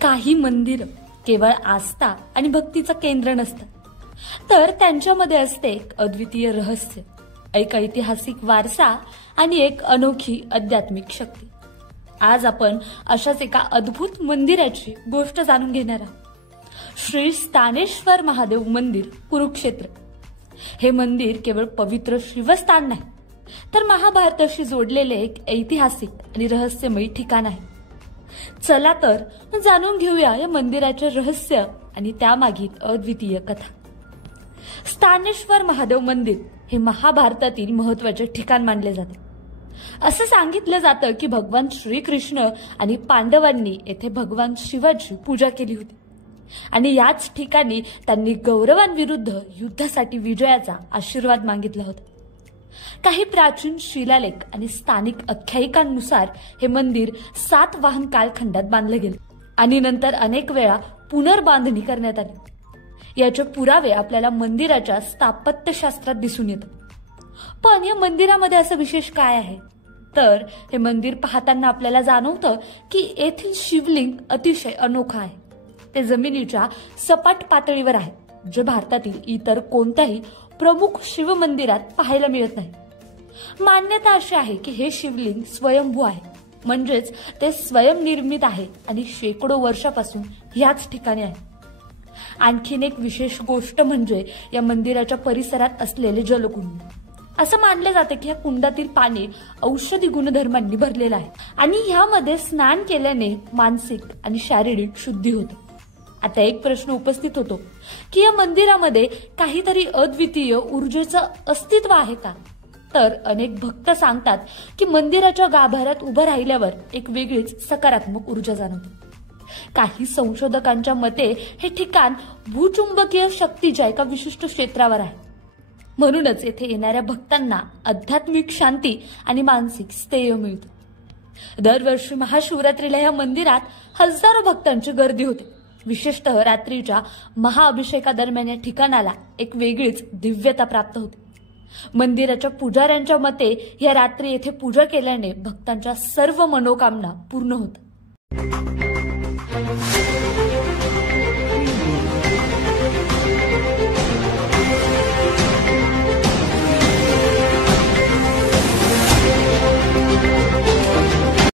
काही मंदिर केवळ आस्था आणि भक्तीचं केंद्र नसतं, तर त्यांच्यामध्ये असते एक अद्वितीय रहस्य, एक ऐतिहासिक वारसा आणि एक अनोखी आध्यात्मिक शक्ती. आज आपण अशाच एका अद्भुत मंदिराची गोष्ट जाणून घेणार आहोत. श्री स्थानेश्वर महादेव मंदिर, कुरुक्षेत्र. हे मंदिर केवळ पवित्र शिवस्थान नाही, तर महाभारताशी जोडलेले एक ऐतिहासिक आणि रहस्यमयी ठिकाण आहे. चला तर जाणून घेऊया या मंदिराचे रहस्य आणि त्यामागील अद्वितीय कथा. स्थानेश्वर महादेव मंदिर हे महाभारतातील महत्त्वाचे ठिकाण मानले जाते. असं सांगितलं जातं की भगवान श्रीकृष्ण आणि पांडवांनी येथे भगवान शिवाची पूजा केली होती आणि याच ठिकाणी त्यांनी कौरवांविरुद्ध युद्धासाठी विजयाचा आशीर्वाद मागितला होता. काही प्राचीन शिलालेख आणि स्थानिक आख्यायिकांनुसार हे मंदिर 7 वाहन कालखंडात बांधले गेले आणि नंतर अनेक वेळा पुनर्बांधणी करण्यात आली. याचे पुरावे आपल्याला मंदिराच्या स्थापत्यशास्त्रात दिसून येतात. पण या मंदिरामध्ये असं विशेष काय आहे, तर हे मंदिर पाहताना आपल्याला जाणवतं की येथील शिवलिंग अतिशय अनोखा आहे. ते जमिनीच्या सपाट पातळीवर आहे, जे भारतातील इतर कोणत्याही प्रमुख शिव मंदिरात पाहायला मिळत नाही. मान्यता अशी आहे की हे शिवलिंग स्वयंभू आहे, म्हणजेच ते स्वयंनिर्मित आहे आणि शेकडो वर्षापासून याच ठिकाणी आहे. आणखीन एक विशेष गोष्ट म्हणजे या मंदिराच्या परिसरात असलेले जलकुंड. असं मानले जाते की या कुंडातील पाणी औषधी गुणधर्मांनी भरलेलं आहे आणि यामध्ये स्नान केल्याने मानसिक आणि शारीरिक शुद्धी होते. आता एक प्रश्न उपस्थित होतो की या मंदिरामध्ये काहीतरी अद्वितीय ऊर्जेचं अस्तित्व आहे का? तर अनेक भक्त सांगतात की मंदिराच्या गाभाऱ्यात उभं राहिल्यावर एक वेगळीच सकारात्मक ऊर्जा जाणवते. काही संशोधकांच्या मते हे ठिकाण भूचुंबकीय शक्तीच्या एका विशिष्ट क्षेत्रावर आहे, म्हणूनच येथे येणाऱ्या भक्तांना आध्यात्मिक शांती आणि मानसिक स्थैर्य मिळते. दरवर्षी महाशिवरात्रीला या मंदिरात हजारो भक्तांची गर्दी होते. विशेषतः रात्रीच्या महाअभिषेकादरम्यान या ठिकाणाला एक वेगळीच दिव्यता प्राप्त होते. मंदिराच्या पुजाऱ्यांच्या मते या रात्री येथे पूजा केल्याने भक्तांच्या सर्व मनोकामना पूर्ण होतात.